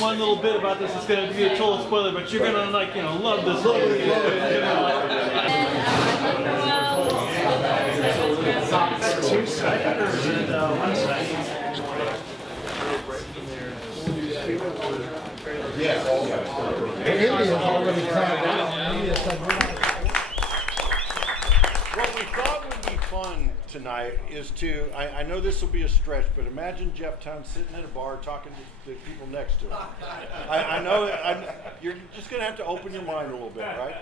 One little bit about this is going to be a total spoiler, but you're going to love this movie. Two seconds and 1 second. Indy has already tried out. What we thought would be fun tonight is to, I know this will be a stretch, but imagine Jeff Tunn sitting at a bar talking to the people next to him. I know you're just going to have to open your mind a little bit, right?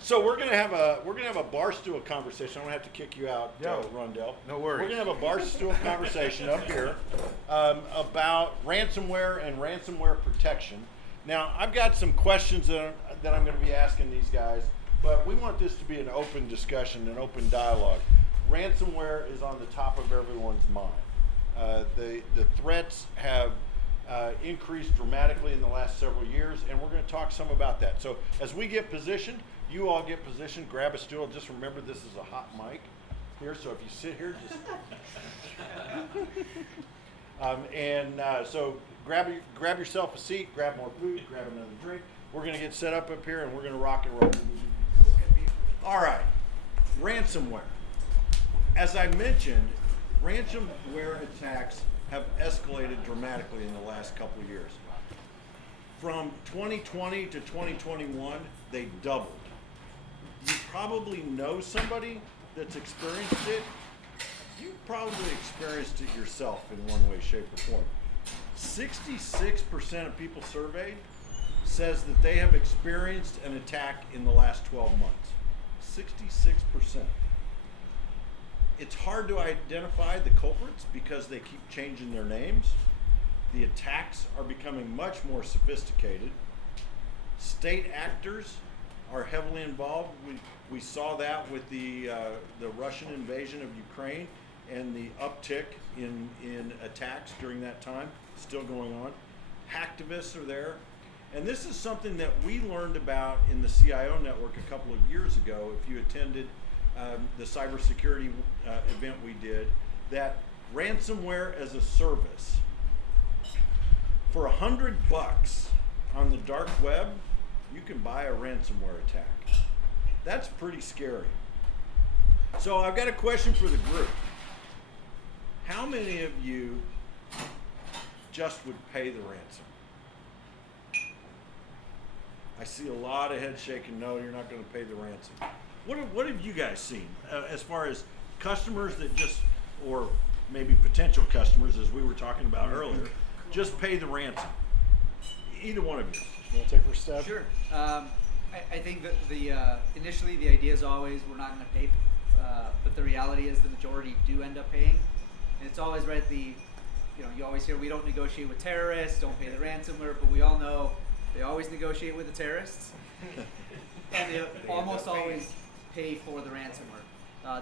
So we're going to have a bar stool conversation. I'm going to have to kick you out, Rondell. No worries. We're going to have a bar stool conversation up here about ransomware and ransomware protection. Now, I've got some questions that I'm going to be asking these guys, but we want this to be an open discussion, an open dialogue. Ransomware is on the top of everyone's mind. The threats have increased dramatically in the last several years, and we're going to talk some about that. So as we get positioned, you all get positioned, grab a stool. Just remember this is a hot mic here, so if you sit here, just... so grab yourself a seat, grab more food, grab another drink. We're going to get set up here, and we're going to rock and roll. All right, ransomware. As I mentioned, ransomware attacks have escalated dramatically in the last couple of years. From 2020 to 2021, they doubled. You probably know somebody that's experienced it. You probably experienced it yourself in one way, shape, or form. 66% of people surveyed says that they have experienced an attack in the last 12 months. 66%. It's hard to identify the culprits because they keep changing their names. The attacks are becoming much more sophisticated. State actors are heavily involved. We saw that with the Russian invasion of Ukraine and the uptick in attacks during that time, still going on. Hacktivists are there. And this is something that we learned about in the CIO network a couple of years ago. If you attended the cybersecurity event we did, that ransomware as a service, for $100 on the dark web, you can buy a ransomware attack. That's pretty scary. So I've got a question for the group. How many of you just would pay the ransom? I see a lot of heads shaking. No, you're not going to pay the ransom. What have you guys seen as far as customers that just, or maybe potential customers, as we were talking about earlier, just pay the ransom? Either one of you. You want to take first stab? Sure. I think that initially the idea is always we're not going to pay, but the reality is the majority do end up paying, and it's always right. You always hear we don't negotiate with terrorists, don't pay the ransomware, but we all know they always negotiate with the terrorists, and they almost always pay for the ransomware.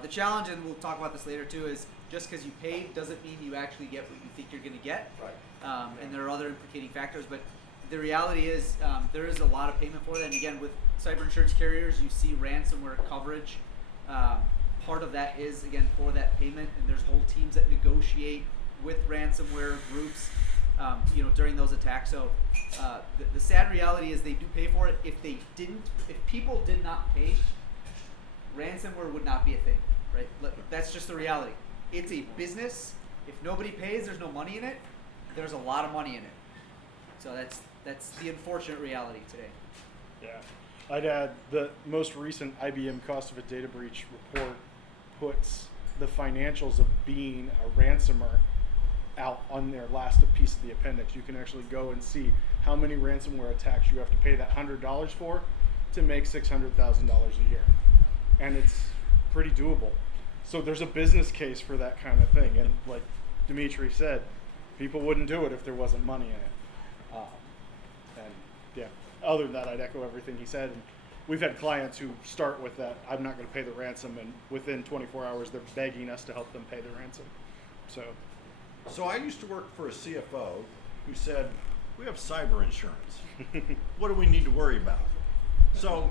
The challenge, and we'll talk about this later too, is just because you paid doesn't mean you actually get what you think you're going to get. Right. And there are other implicating factors, but the reality is there is a lot of payment for that. And again, with cyber insurance carriers, you see ransomware coverage. Part of that is, again, for that payment, and there's whole teams that negotiate with ransomware groups during those attacks. So the sad reality is they do pay for it. If people did not pay, ransomware would not be a thing, right? That's just the reality. It's a business. If nobody pays, there's no money in it. There's a lot of money in it. So that's the unfortunate reality today. Yeah. I'd add the most recent IBM cost of a data breach report puts the financials of being a ransomer out on their last piece of the appendix. You can actually go and see how many ransomware attacks you have to pay that $100 for to make $600,000 a year. And it's pretty doable. So there's a business case for that kind of thing. And like Dimitri said, people wouldn't do it if there wasn't money in it. And yeah, other than that, I'd echo everything he said. And we've had clients who start with that, I'm not going to pay the ransom, and within 24 hours, they're begging us to help them pay the ransom. So I used to work for a CFO who said, we have cyber insurance. What do we need to worry about? So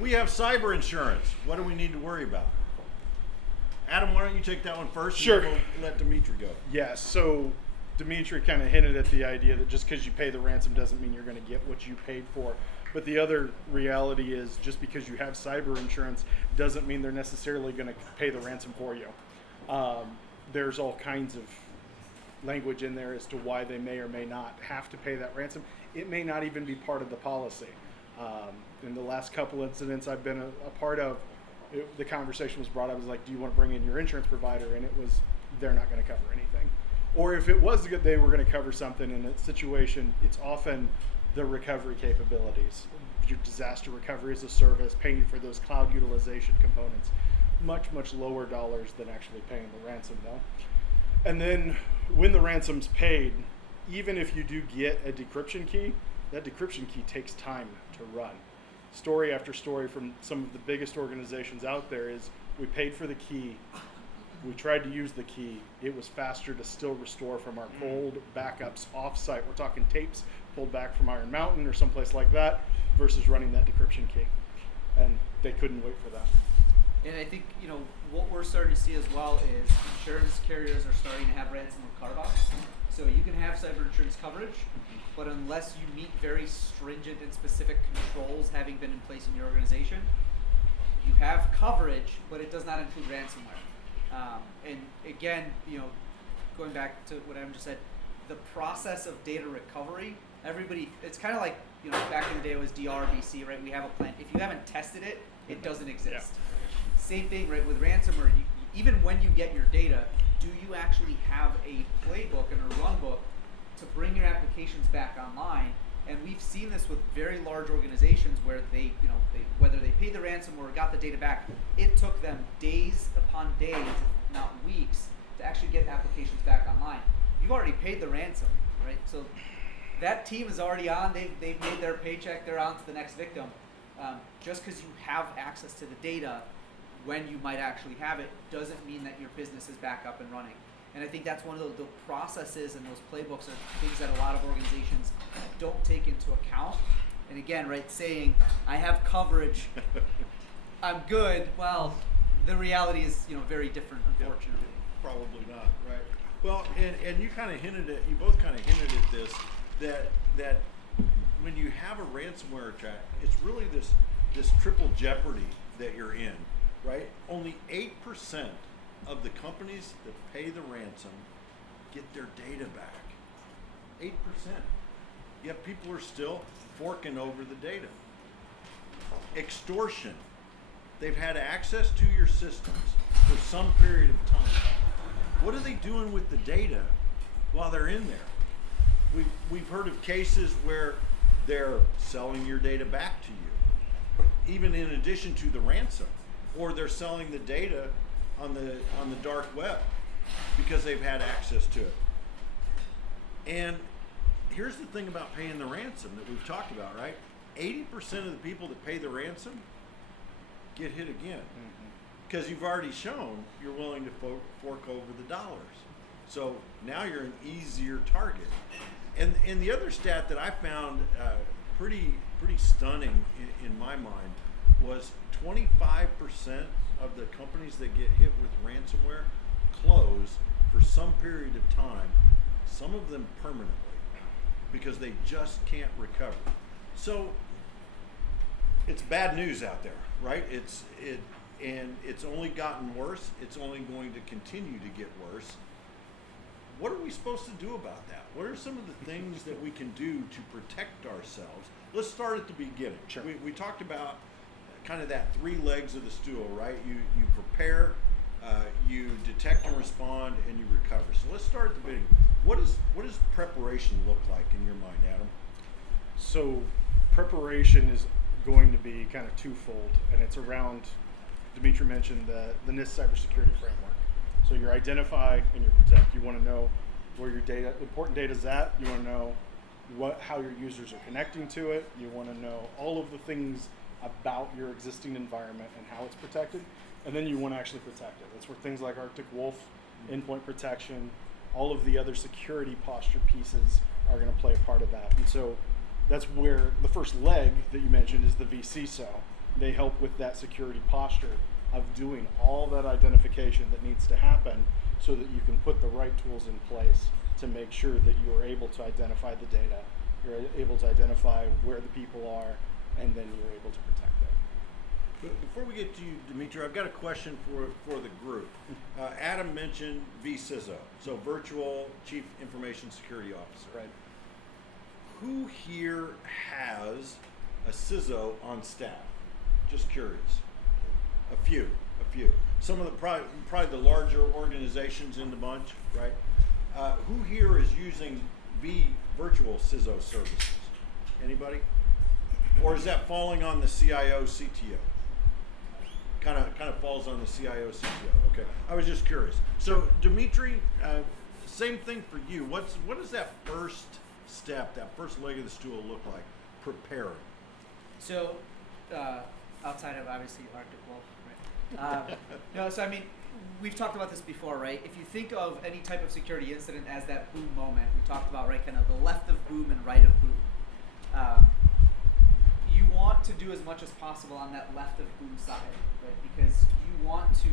we have cyber insurance. What do we need to worry about? Adam, why don't you take that one first? Sure. And then we'll let Dimitri go. Yeah, so Dimitri kind of hinted at the idea that just because you pay the ransom doesn't mean you're going to get what you paid for. But the other reality is just because you have cyber insurance doesn't mean they're necessarily going to pay the ransom for you. There's all kinds of language in there as to why they may or may not have to pay that ransom. It may not even be part of the policy. In the last couple incidents I've been a part of, the conversation was brought up. I was like, do you want to bring in your insurance provider? And it was, they're not going to cover anything. Or if it was good, they were going to cover something in a situation, it's often the recovery capabilities. Your disaster recovery as a service, paying for those cloud utilization components. Much, much lower dollars than actually paying the ransom though. And then when the ransom's paid, even if you do get a decryption key, that decryption key takes time to run. Story after story from some of the biggest organizations out there is we paid for the key, we tried to use the key, it was faster to still restore from our cold backups off-site. We're talking tapes pulled back from Iron Mountain or someplace like that versus running that decryption key. And they couldn't wait for that. And I think, what we're starting to see as well is insurance carriers are starting to have ransomware carve-outs. So you can have cyber insurance coverage, but unless you meet very stringent and specific controls having been in place in your organization, you have coverage, but it does not include ransomware. And again, going back to what Adam just said, the process of data recovery, it's kind of like, back in the day it was DRBC, right? We have a plan. If you haven't tested it, it doesn't exist. Yeah. Same thing, right, with ransomware. Even when you get your data, do you actually have a playbook and a run book to bring your applications back online? And we've seen this with very large organizations where they whether they paid the ransom or got the data back, it took them days upon days, if not weeks, to actually get applications back online. You've already paid the ransom, right? So that team is already on. They've made their paycheck. They're on to the next victim. Just because you have access to the data when you might actually have it doesn't mean that your business is back up and running. And I think that's one of the processes and those playbooks are things that a lot of organizations don't take into account. And again, right, saying, I have coverage, I'm good. Well, the reality is, very different, unfortunately. Probably not, right? Well, and you kind of hinted at, you both kind of hinted at this, that when you have a ransomware attack, it's really this triple jeopardy that you're in, right? Only 8% of the companies that pay the ransom get their data back. 8%. Yet people are still forking over the data. Extortion. They've had access to your systems for some period of time. What are they doing with the data while they're in there? We've heard of cases where they're selling your data back to you, even in addition to the ransom, or they're selling the data on the dark web because they've had access to it. And here's the thing about paying the ransom that we've talked about, right? 80% of the people that pay the ransom get hit again because you've already shown you're willing to fork over the dollars. So now you're an easier target. And the other stat that I found pretty stunning in my mind was 25% of the companies that get hit with ransomware close for some period of time, some of them permanently, because they just can't recover. So it's bad news out there, right? And it's only gotten worse. It's only going to continue to get worse. What are we supposed to do about that? What are some of the things that we can do to protect ourselves? Let's start at the beginning. Sure. We talked about kind of that 3 legs of the stool, right? You prepare, you detect and respond, and you recover. So let's start at the beginning. What does preparation look like in your mind, Adam? So preparation is going to be kind of twofold, and it's around, Dimitri mentioned the NIST cybersecurity framework. So you identify and you protect. You want to know where your important data is at. You want to know how your users are connecting to it. You want to know all of the things about your existing environment and how it's protected. And then you want to actually protect it. That's where things like Arctic Wolf, endpoint protection, all of the other security posture pieces are going to play a part of that. And so that's where the first leg that you mentioned is the vCISO. They help with that security posture. of doing all that identification that needs to happen so that you can put the right tools in place to make sure that you are able to identify the data, you're able to identify where the people are, and then you're able to protect it. But before we get to you, Dimitri, I've got a question for the group. Adam mentioned VCISO, so Virtual Chief Information Security Officer. Right. Who here has a CISO on staff? Just curious. A few. Some of the probably the larger organizations in the bunch, right? Who here is using virtual CISO services? Anybody? Or is that falling on the CIO, CTO? Kind of falls on the CIO, CTO. Okay, I was just curious. So Dimitri, same thing for you. What does that first step, that first leg of the stool look like? Preparing. So, outside of obviously Arctic Wolf, right? No, so I mean, we've talked about this before, right? If you think of any type of security incident as that boom moment, we talked about, right, kind of the left of boom and right of boom. You want to do as much as possible on that left of boom side, right? Because you want to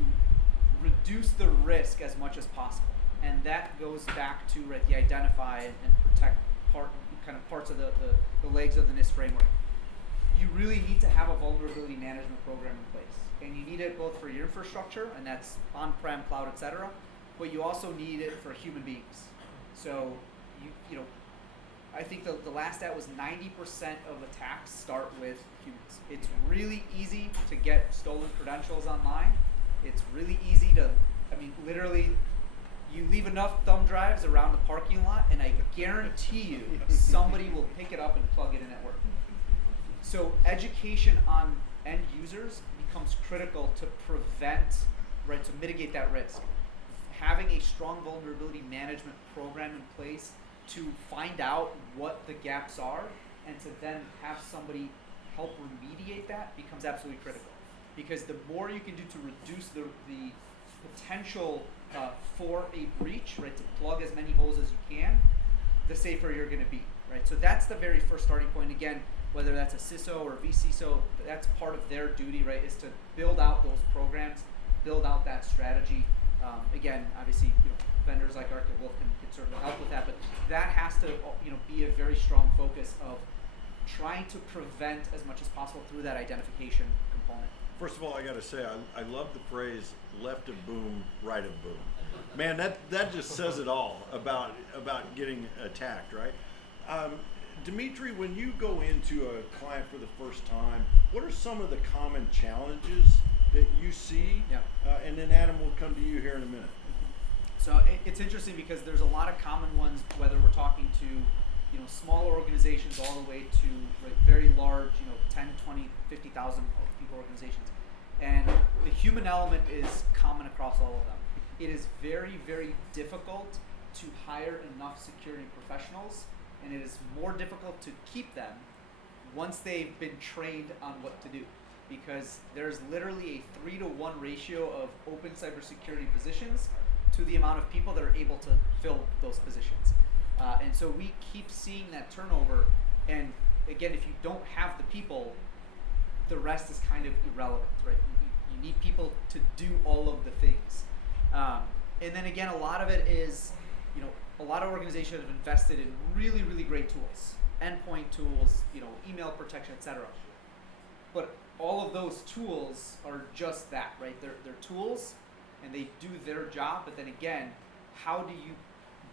reduce the risk as much as possible. And that goes back to, right, the identify and protect parts of the legs of the NIST framework. You really need to have a vulnerability management program in place. And you need it both for your infrastructure, and that's on-prem, cloud, etc. But you also need it for human beings. So, you know, I think the last stat was 90% of attacks start with humans. It's really easy to get stolen credentials online. It's really easy to, I mean, literally, you leave enough thumb drives around the parking lot, and I guarantee you somebody will pick it up and plug it in at work. So education on end users becomes critical to prevent, right, to mitigate that risk. Having a strong vulnerability management program in place to find out what the gaps are and to then have somebody help remediate that becomes absolutely critical. Because the more you can do to reduce the potential for a breach, right, to plug as many holes as you can, the safer you're going to be, right? So that's the very first starting point. Again, whether that's a CISO or a VCISO, that's part of their duty, right, is to build out those programs, build out that strategy. Again, obviously, you know, vendors like Arctic Wolf can certainly help with that, but that has to, you know, be a very strong focus of trying to prevent as much as possible through that identification component. First of all, I got to say, I love the phrase "left of boom, right of boom." Man, that just says it all about getting attacked, right? Dimitri, when you go into a client for the first time, what are some of the common challenges that you see? Yeah. And then Adam will come to you here in a minute. So it's interesting because there's a lot of common ones, whether we're talking to, you know, smaller organizations all the way to, right, very large, you know, 10, 20, 50,000 people organizations. And the human element is common across all of them. It is very, very difficult to hire enough security professionals, and it is more difficult to keep them once they've been trained on what to do. Because there's literally a 3-to-1 ratio of open cybersecurity positions to the amount of people that are able to fill those positions. And so we keep seeing that turnover, and again, if you don't have the people, the rest is kind of irrelevant, right? You need people to do all of the things. And then again, a lot of it is, you know, a lot of organizations have invested in really, really great tools, endpoint tools, you know, email protection, etc. But all of those tools are just that, right? They're tools, and they do their job, but then again, how do you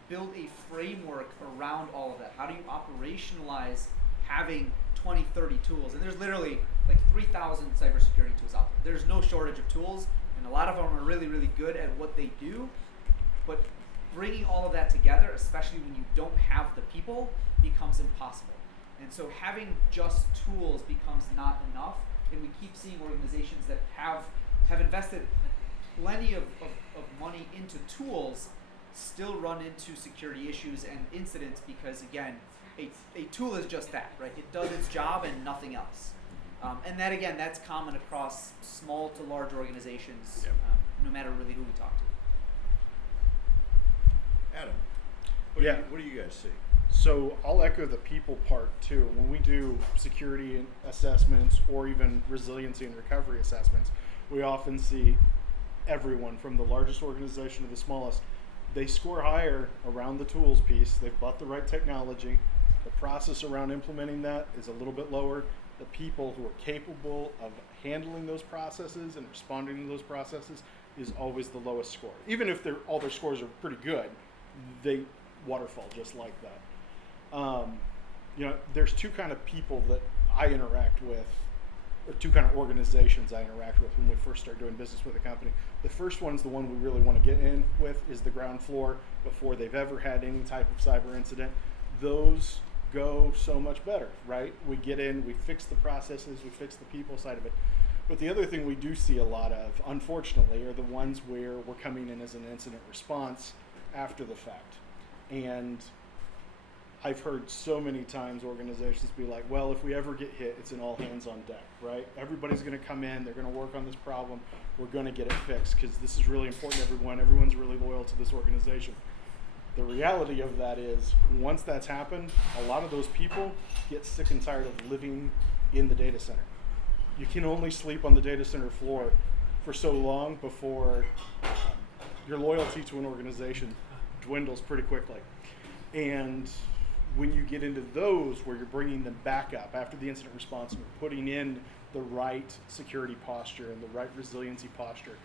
build a framework around all of that? How do you operationalize having 20, 30 tools? And there's literally like 3,000 cybersecurity tools out there. There's no shortage of tools, and a lot of them are really, really good at what they do, but bringing all of that together, especially when you don't have the people, becomes impossible. And so having just tools becomes not enough, and we keep seeing organizations that have invested plenty of money into tools still run into security issues and incidents because, again, a tool is just that, right? It does its job and nothing else. And that, again, that's common across small to large organizations, no matter really who we talk to. Adam, what do you guys see? So I'll echo the people part too. When we do security assessments or even resiliency and recovery assessments, we often see everyone from the largest organization to the smallest, they score higher around the tools piece. They've bought the right technology. The process around implementing that is a little bit lower. The people who are capable of handling those processes and responding to those processes is always the lowest score. Even if all their scores are pretty good, they waterfall just like that. There's two kind of people that I interact with, or two kind of organizations I interact with when we first start doing business with a company. The first one's the one we really want to get in with, is the ground floor before they've ever had any type of cyber incident. Those go so much better, right? We get in, we fix the processes, we fix the people side of it. But the other thing we do see a lot of, unfortunately, are the ones where we're coming in as an incident response after the fact. And I've heard so many times organizations be like, well, if we ever get hit, it's an all hands on deck, right? Everybody's going to come in, they're going to work on this problem, we're going to get it fixed because this is really important to everyone. Everyone's really loyal to this organization. The reality of that is, once that's happened, a lot of those people get sick and tired of living in the data center. You can only sleep on the data center floor for so long before your loyalty to an organization dwindles pretty quickly. And when you get into those where you're bringing them back up after the incident response and you're putting in the right security posture and the right resiliency posture,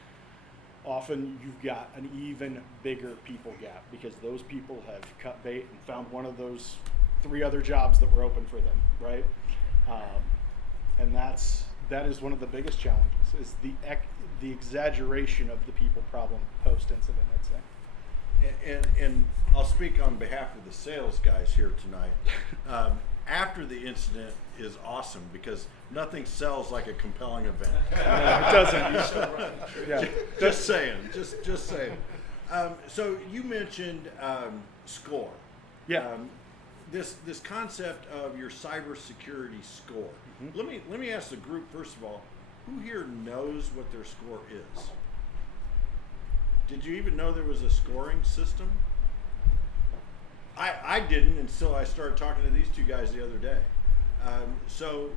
often you've got an even bigger people gap because those people have cut bait and found one of those 3 other jobs that were open for them, right? And that is one of the biggest challenges, is the exaggeration of the people problem post-incident, I'd say. And I'll speak on behalf of the sales guys here tonight. After the incident is awesome because nothing sells like a compelling event. It doesn't. Yeah. Just saying. Just saying. So you mentioned score. Yeah. This concept of your cybersecurity score. Mm-hmm. Let me ask the group first of all, who here knows what their score is? Did you even know there was a scoring system? I didn't until I started talking to these two guys the other day. So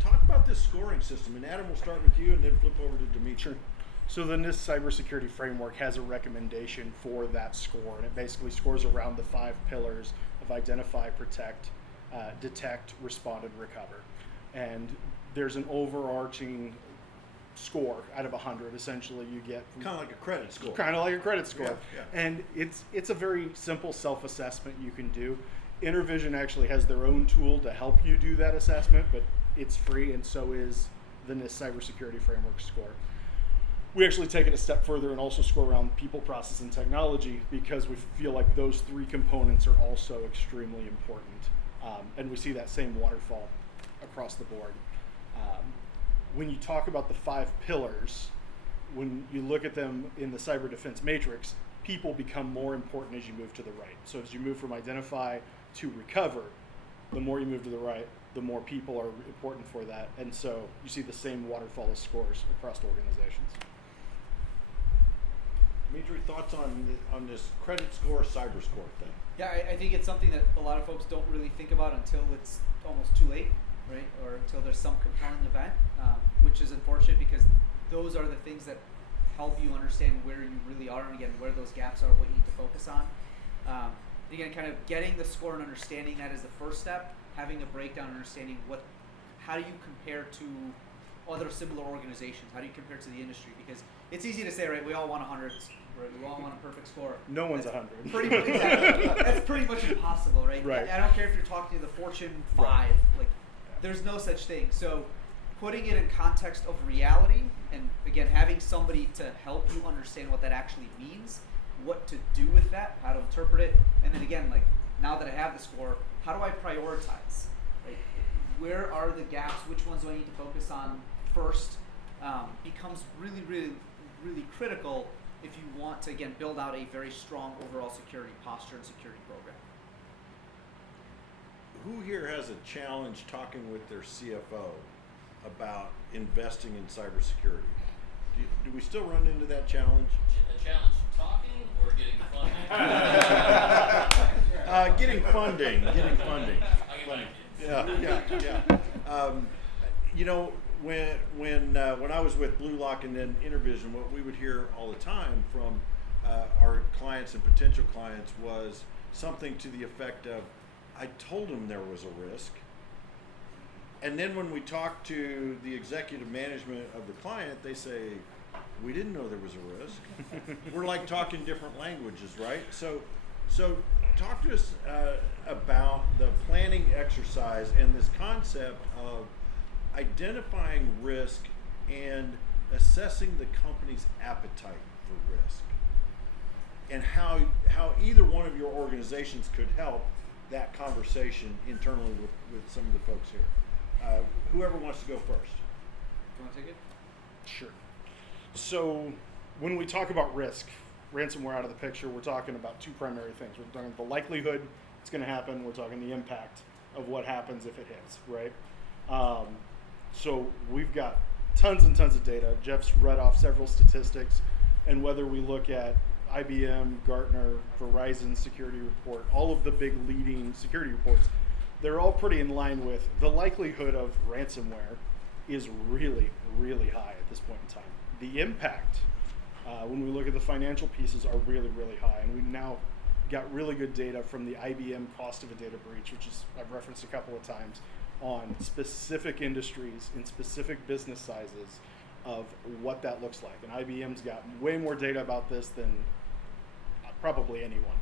talk about this scoring system. And Adam, we'll start with you and then flip over to Dimitri. Sure. So the NIST cybersecurity framework has a recommendation for that score, and it basically scores around the 5 pillars of identify, protect, detect, respond, and recover. And there's an overarching score out of 100. Essentially, you get kind of like a credit score. Kind of like a credit score. Yeah. And it's a very simple self-assessment you can do. Intervision actually has their own tool to help you do that assessment, but it's free, and so is the NIST cybersecurity framework score. We actually take it a step further and also score around people, process, and technology because we feel like those 3 components are also extremely important. And we see that same waterfall across the board. When you talk about the 5 pillars, when you look at them in the cyber defense matrix, people become more important as you move to the right. So as you move from identify to recover, the more you move to the right, the more people are important for that. And so you see the same waterfall of scores across organizations. Dimitri, thoughts on this credit score, cyber score thing? Yeah, I think it's something that a lot of folks don't really think about until it's almost too late, right? Or until there's some compelling event, which is unfortunate because those are the things that help you understand where you really are and again, where those gaps are, what you need to focus on. Again, kind of getting the score and understanding that is the first step, having a breakdown, understanding how do you compare to other similar organizations? How do you compare to the industry? Because it's easy to say, right, we all want 100s, right? We all want a perfect score. No one's 100. Pretty much, exactly. That's pretty much impossible, right? Right. I don't care if you're talking to the Fortune 5, Right. like there's no such thing. So putting it in context of reality and again, having somebody to help you understand what that actually means, what to do with that, how to interpret it, and then again, like now that I have the score, how do I prioritize? Right? Where are the gaps? Which ones do I need to focus on first? Becomes really, really, really critical if you want to again build out a very strong overall security posture and security program. Who here has a challenge talking with their CFO about investing in cybersecurity? Do we still run into that challenge? A challenge talking or getting funding? Getting funding. I'll give you an idea. Yeah. You know, when I was with Blue Lock and then Intervision, what we would hear all the time from our clients and potential clients was something to the effect of, I told them there was a risk. And then when we talk to the executive management of the client, they say, we didn't know there was a risk. We're like talking different languages, right? So talk to us about the planning exercise and this concept of identifying risk and assessing the company's appetite for risk, and how either one of your organizations could help that conversation internally with some of the folks here. Whoever wants to go first. Do you want to take it? Sure. So when we talk about risk, ransomware out of the picture, we're talking about two primary things. We're talking the likelihood it's going to happen. We're talking the impact of what happens if it hits, right? So we've got tons and tons of data. Jeff's read off several statistics, and whether we look at IBM, Gartner, Verizon security report, all of the big leading security reports, they're all pretty in line with the likelihood of ransomware is really, really high at this point in time. The impact, when we look at the financial pieces, are really, really high. And we've now got really good data from the IBM cost of a data breach, which is I've referenced a couple of times, on specific industries in specific business sizes of what that looks like. And IBM's got way more data about this than probably anyone.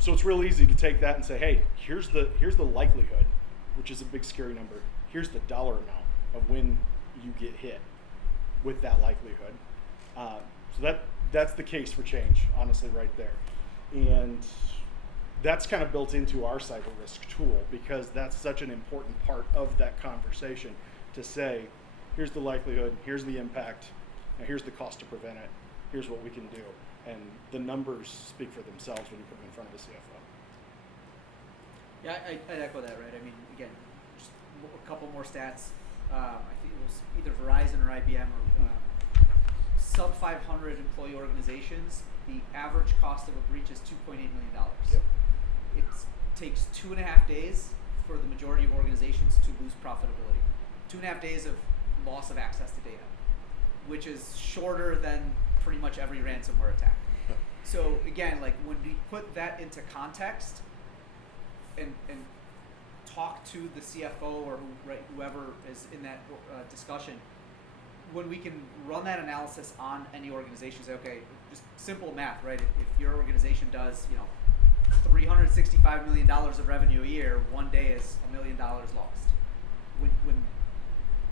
So it's real easy to take that and say, hey, here's the likelihood, which is a big scary number. Here's the dollar amount of when you get hit with that likelihood. So that's the case for change, honestly, right there. And that's kind of built into our cyber risk tool, because that's such an important part of that conversation to say, here's the likelihood, here's the impact, and here's the cost to prevent it, here's what we can do. And the numbers speak for themselves when you put them in front of the CFO. Yeah, I'd echo that, right? I mean, again, just a couple more stats. I think it was either Verizon or IBM or sub 500 employee organizations. The average cost of a breach is $2.8 million. Yep. It takes 2.5 days for the majority of organizations to lose profitability. 2.5 days of loss of access to data, which is shorter than pretty much every ransomware attack. So again, like when we put that into context and talk to the CFO or whoever is in that discussion, when we can run that analysis on any organization, say, okay, just simple math, right? If your organization does, $365 million of revenue a year, one day is $1 million lost. When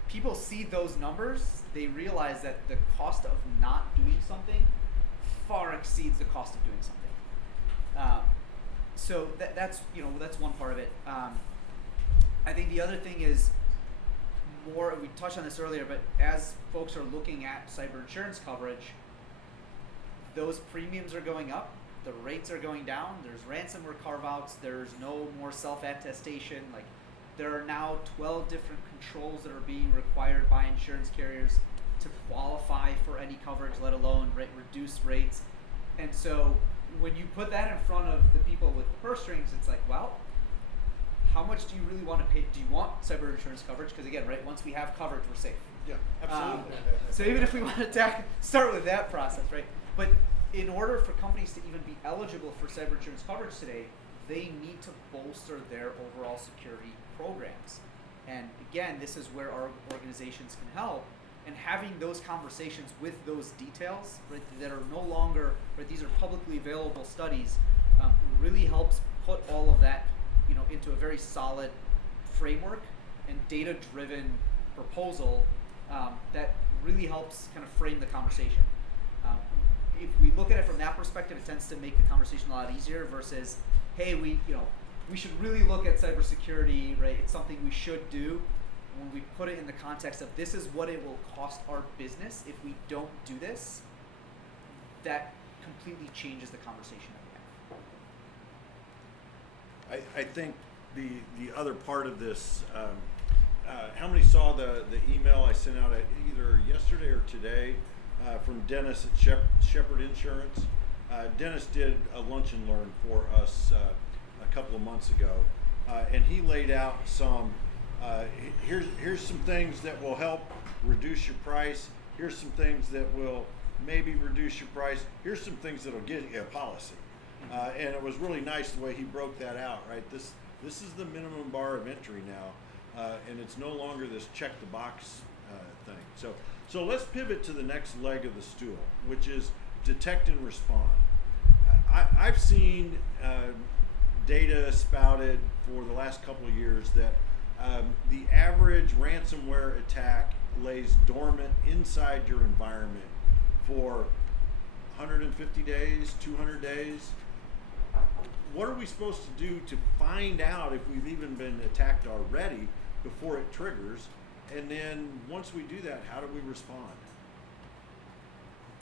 people see those numbers, they realize that the cost of not doing something far exceeds the cost of doing something. So that's one part of it. I think the other thing is more, we touched on this earlier, but as folks are looking at cyber insurance coverage, those premiums are going up, the rates are going down, there's ransomware carve-outs, there's no more self-attestation, like there are now 12 different controls that are being required by insurance carriers to qualify for any coverage, let alone reduce rates. And so when you put that in front of the people with the purse strings, it's like, well, how much do you really want to pay? Do you want cyber insurance coverage? Because again, right, once we have coverage, we're safe. Yeah, absolutely. So even if we want to start with that process, right? But in order for companies to even be eligible for cyber insurance coverage today, they need to bolster their overall security programs. And again, this is where our organizations can help. And having those conversations with those details, right, that are no longer, right, these are publicly available studies, really helps put all of that, into a very solid framework and data-driven proposal that really helps kind of frame the conversation. If we look at it from that perspective, it tends to make the conversation a lot easier versus, hey, we should really look at cybersecurity, right? It's something we should do. When we put it in the context of this is what it will cost our business if we don't do this, that completely changes the conversation that we have. I think the other part of this, how many saw the email I sent out either yesterday or today from Dennis at Shepherd Insurance? Dennis did a lunch and learn for us a couple of months ago, and he laid out some Here's some things that will help reduce your price. Here's some things that will maybe reduce your price. Here's some things that'll get you a policy. And it was really nice the way he broke that out, right? This is the minimum bar of entry now, and it's no longer this check the box thing. So let's pivot to the next leg of the stool, which is detect and respond. I've seen data spouted for the last couple of years that the average ransomware attack lays dormant inside your environment for 150 days, 200 days. What are we supposed to do to find out if we've even been attacked already before it triggers? And then once we do that, how do we respond?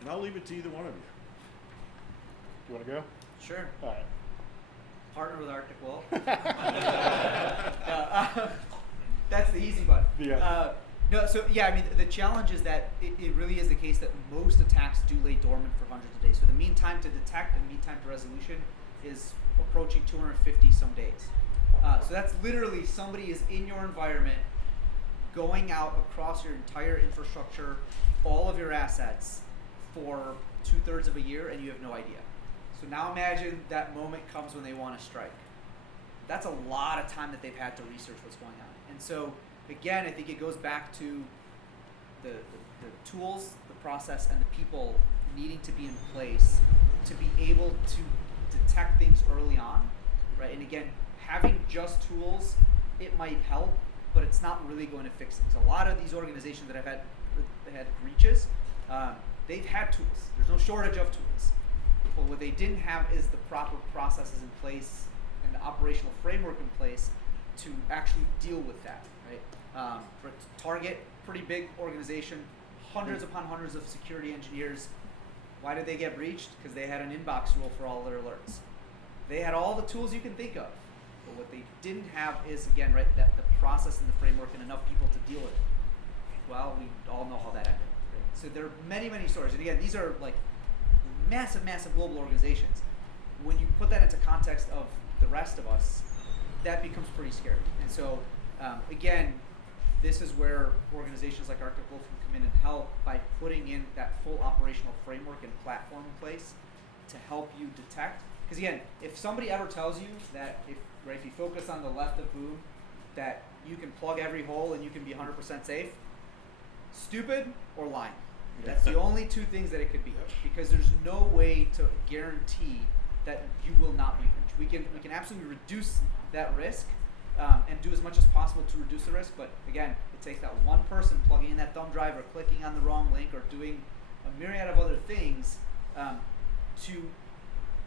And I'll leave it to either one of you. You want to go? Sure. All right. Partner with Arctic Wolf. That's the easy one. Yeah. No, so yeah, I mean, the challenge is that it really is the case that most attacks do lay dormant for hundreds of days. So the mean time to detect and mean time to resolution is approaching 250 some days. So that's literally somebody is in your environment, going out across your entire infrastructure, all of your assets for 2/3 of a year, and you have no idea. So now imagine that moment comes when they want to strike. That's a lot of time that they've had to research what's going on. And so again, I think it goes back to the tools, the process, and the people needing to be in place to be able to detect things early on, right? And again, having just tools, it might help, but it's not really going to fix things. A lot of these organizations that have had breaches, they've had tools. There's no shortage of tools. But what they didn't have is the proper processes in place and the operational framework in place to actually deal with that, right? For Target, pretty big organization, hundreds upon hundreds of security engineers. Why did they get breached? Because they had an inbox rule for all their alerts. They had all the tools you can think of, but what they didn't have is, again, right, that the process and the framework and enough people to deal with it. Well, we all know how that ended. Right? So there are many, many stories. And again, these are like massive, massive global organizations. When you put that into context of the rest of us, that becomes pretty scary. And so, again, this is where organizations like Arctic Wolf can come in and help by putting in that full operational framework and platform in place to help you detect. Because again, if somebody ever tells you that if you focus on the left of boom, that you can plug every hole and you can be 100% safe, stupid or lying. That's the only two things that it could be, because there's no way to guarantee that you will not be breached. We can absolutely reduce that risk and do as much as possible to reduce the risk, but again, it takes that one person plugging in that thumb drive or clicking on the wrong link or doing a myriad of other things to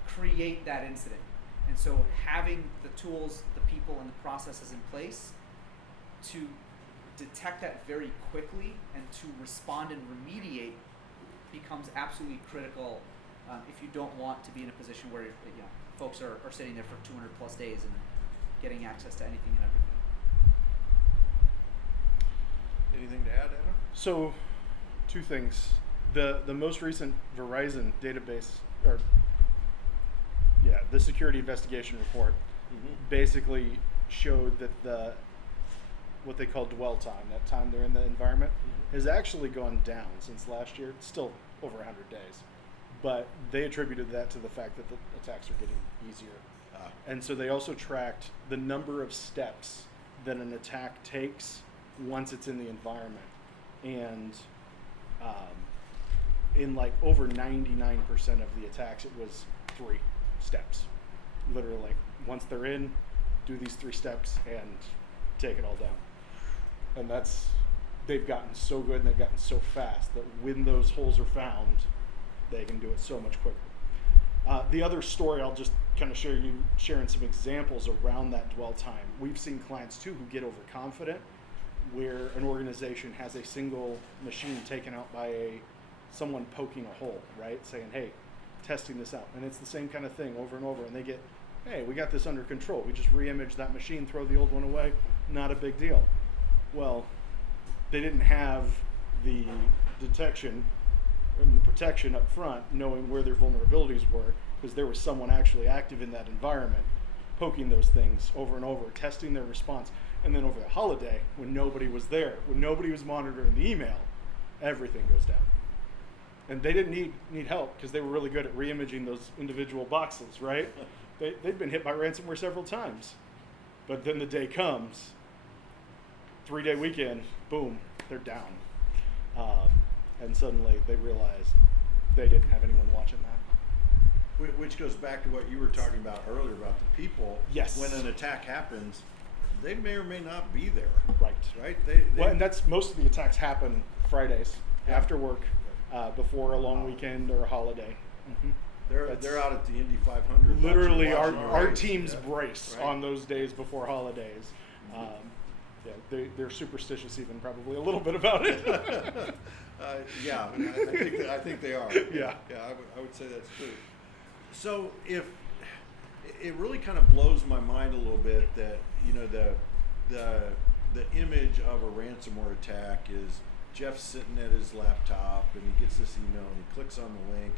create that incident. And so having the tools, the people, and the processes in place to detect that very quickly and to respond and remediate becomes absolutely critical if you don't want to be in a position where folks are sitting there for 200 plus days and getting access to anything and everything. Anything to add, Adam? So, two things. The most recent Verizon database, the security investigation report, basically showed that what they call dwell time, that time they're in the environment, has actually gone down since last year. It's still over 100 days. But they attributed that to the fact that the attacks are getting easier. And so they also tracked the number of steps that an attack takes once it's in the environment. And in like over 99% of the attacks, it was 3 steps. Literally, once they're in, do these 3 steps and take it all down. And they've gotten so good and they've gotten so fast that when those holes are found, they can do it so much quicker. The other story I'll just kind of sharing some examples around that dwell time. We've seen clients too who get overconfident, where an organization has a single machine taken out by someone poking a hole, right? Saying, hey, testing this out. And it's the same kind of thing over and over. And they get, hey, we got this under control. We just re-image that machine, throw the old one away. Not a big deal. Well, they didn't have the detection and the protection up front, knowing where their vulnerabilities were, because there was someone actually active in that environment poking those things over and over, testing their response. And then over the holiday, when nobody was there, when nobody was monitoring the email, everything goes down. And they didn't need help because they were really good at re-imaging those individual boxes, right? They'd been hit by ransomware several times. But then the day comes, 3-day weekend, boom, they're down. And suddenly they realize they didn't have anyone watching that. Which goes back to what you were talking about earlier about the people. Yes. When an attack happens, they may or may not be there. Right. Right? Well, and that's most of the attacks happen Fridays Yeah. after work, before a long weekend or a holiday. Mm-hmm. They're out at the Indy 500. Literally, watching our race. teams Yeah. brace Right. on those days before holidays. They're superstitious, even probably a little bit about it. Yeah, I think they are. Yeah. I would say that's true. So if it really kind of blows my mind a little bit that the image of a ransomware attack is Jeff sitting at his laptop and he gets this email and he clicks on the link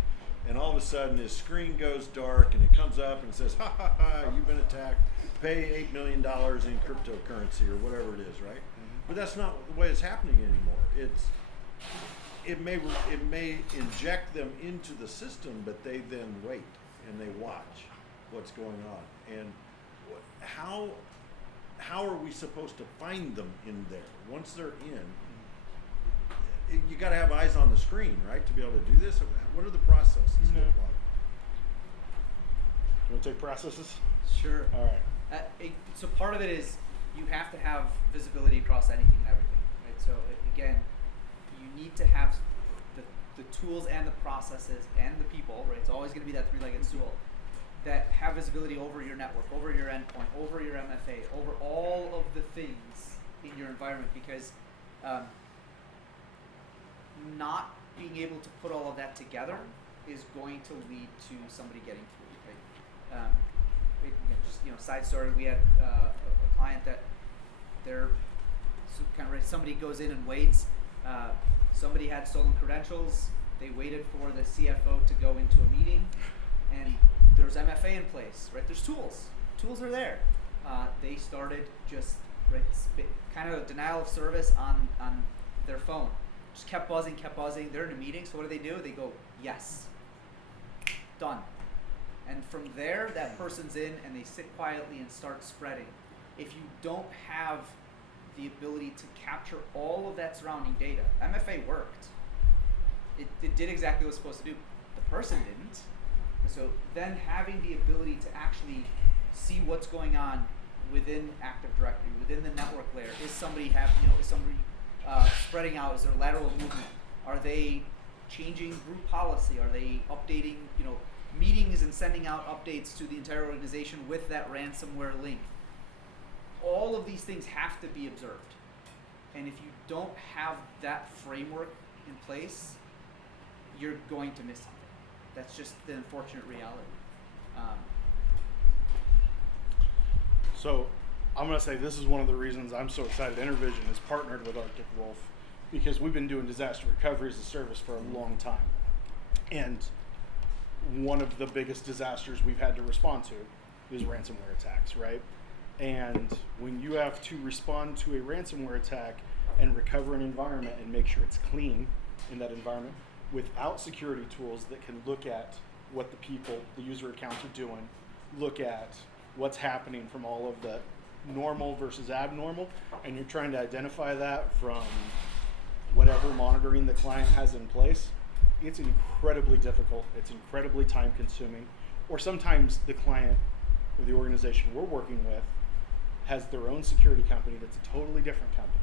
and all of a sudden his screen goes dark and it comes up and says, ha ha ha, you've been attacked, pay $8 million in cryptocurrency or whatever it is, right? But that's not the way it's happening anymore. It may inject them into the system, but they then wait and they watch what's going on. And how are we supposed to find them in there once they're in? You got to have eyes on the screen, right, to be able to do this. What are the processes Yeah. look like? You want to take processes? Sure. All right. So part of it is you have to have visibility across anything and everything, right? So again, you need to have the tools and the processes and the people, right? It's always going to be that three-legged stool that have visibility over your network, over your endpoint, over your MFA, over all of the things in your environment, because not being able to put all of that together is going to lead to somebody getting through, right? Side story, we had a client that somebody goes in and waits. Somebody had stolen credentials. They waited for the CFO to go into a meeting, and there's MFA in place, right? There's tools. Tools are there. They started just kind of a denial of service on their phone. Just kept buzzing. They're in a meeting, so what do? They go, yes. Done. And from there, that person's in and they sit quietly and start spreading. If you don't have the ability to capture all of that surrounding data, MFA worked. It did exactly what it was supposed to do. The person didn't. So then having the ability to actually see what's going on within Active Directory, within the network layer, is somebody spreading out? Is there lateral movement? Are they changing group policy? Are they updating, meetings and sending out updates to the entire organization with that ransomware link? All of these things have to be observed. And if you don't have that framework in place, you're going to miss something. That's just the unfortunate reality. So I'm going to say this is one of the reasons I'm so excited Intervision has partnered with Arctic Wolf, because we've been doing disaster recovery as a service for a long time. And one of the biggest disasters we've had to respond to is ransomware attacks, right? And when you have to respond to a ransomware attack and recover an environment and make sure it's clean in that environment without security tools that can look at what the user accounts are doing, look at what's happening from all of the normal versus abnormal, and you're trying to identify that from whatever monitoring the client has in place, it's incredibly difficult. It's incredibly time consuming. Or sometimes the client or the organization we're working with has their own security company that's a totally different company.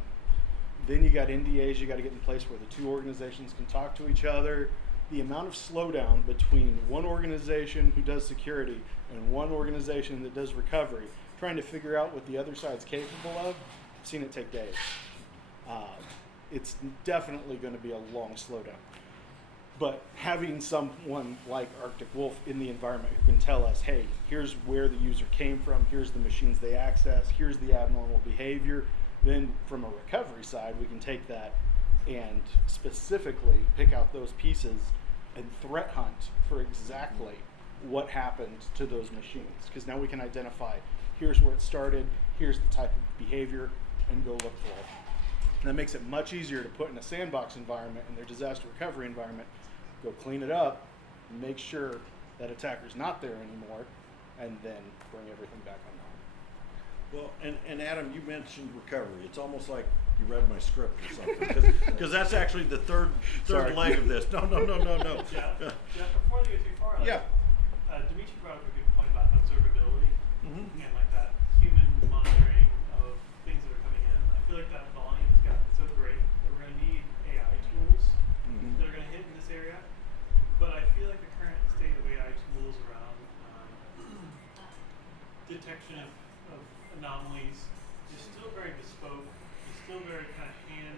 Then you got NDAs you got to get in place where the two organizations can talk to each other. The amount of slowdown between one organization who does security and one organization that does recovery, trying to figure out what the other side's capable of, I've seen it take days. It's definitely going to be a long slowdown. But having someone like Arctic Wolf in the environment who can tell us, hey, here's where the user came from, here's the machines they access, here's the abnormal behavior, then from a recovery side, we can take that and specifically pick out those pieces and threat hunt for exactly what happened to those machines, because now we can identify here's where it started, here's the type of behavior, and go look for it. And that makes it much easier to put in a sandbox environment, in their disaster recovery environment, go clean it up, make sure that attacker's not there anymore, and then bring everything back online. Well, and Adam, you mentioned recovery. It's almost like you read my script or something, because that's actually the third Sorry. leg of this. No. Jeff, before you go too far, Yeah. Dimitri brought up a good point about observability Mhm. and like that human monitoring of things that are coming in. I feel like that volume has gotten so great that we're going to need AI tools Mhm. that are going to hit in this area. But I feel like the current state of AI tools around detection of anomalies is still very bespoke. It's still very kind of hand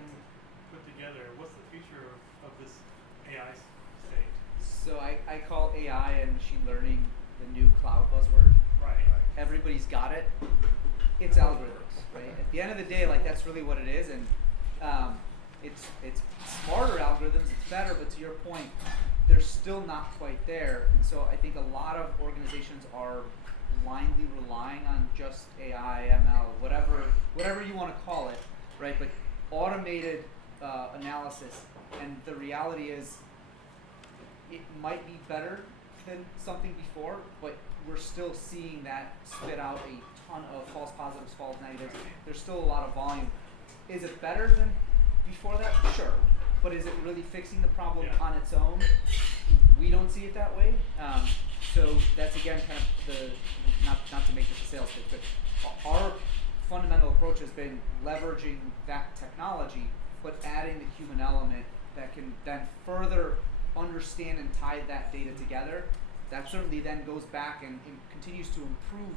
put together. What's the future of this AI state? So I call AI and machine learning the new cloud buzzword. Right. Everybody's got it. It's algorithms, right? At the end of the day, like that's really what it is, and it's smarter algorithms. It's better, but to your point, they're still not quite there. And so I think a lot of organizations are blindly relying on just AI, ML, whatever you want to call it, right? But automated analysis, and the reality is, it might be better than something before, but we're still seeing that spit out a ton of false positives, false negatives. There's still a lot of volume. Is it better than before that? Sure. But is it really fixing the problem Yeah. on its own? We don't see it that way. So that's again kind of the, not to make this a sales pitch, but our fundamental approach has been leveraging that technology, but adding the human element that can then further understand and tie that data together. That certainly then goes back and continues to improve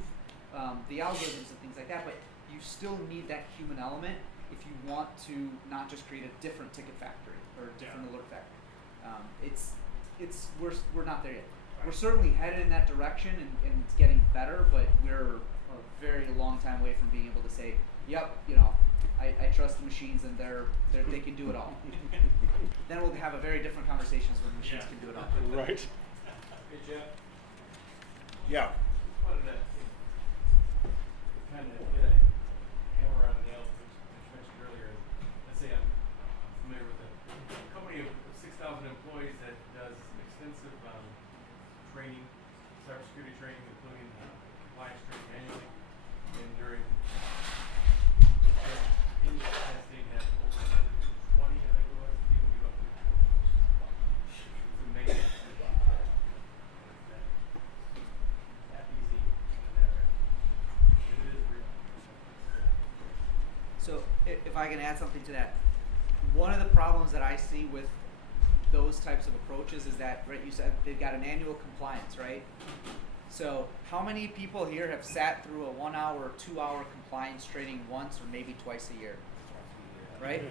the algorithms and things like that, but you still need that human element if you want to not just create a different ticket factory or a different alert factory. We're not there yet. We're certainly headed in that direction and it's getting better, but we're a very long time away from being able to say, yep, I trust the machines and they can do it all. Then we'll have a very different conversations when machines can do it all. Right. Hey, Jeff, Yeah. just wanted to kind of hit a hammer on a nail, which you mentioned earlier. Let's say I'm familiar with a company of 6,000 employees that does extensive training, cybersecurity training, including compliance training annually. And during Indy testing had over 120, I think it was, people give up. It's amazing. That easy and that rapid. It is real. So if I can add something to that, one of the problems that I see with those types of approaches is that, right, you said they've got an annual compliance, right? So how many people here have sat through a 1 hour or 2 hour compliance training once or maybe twice a year, right?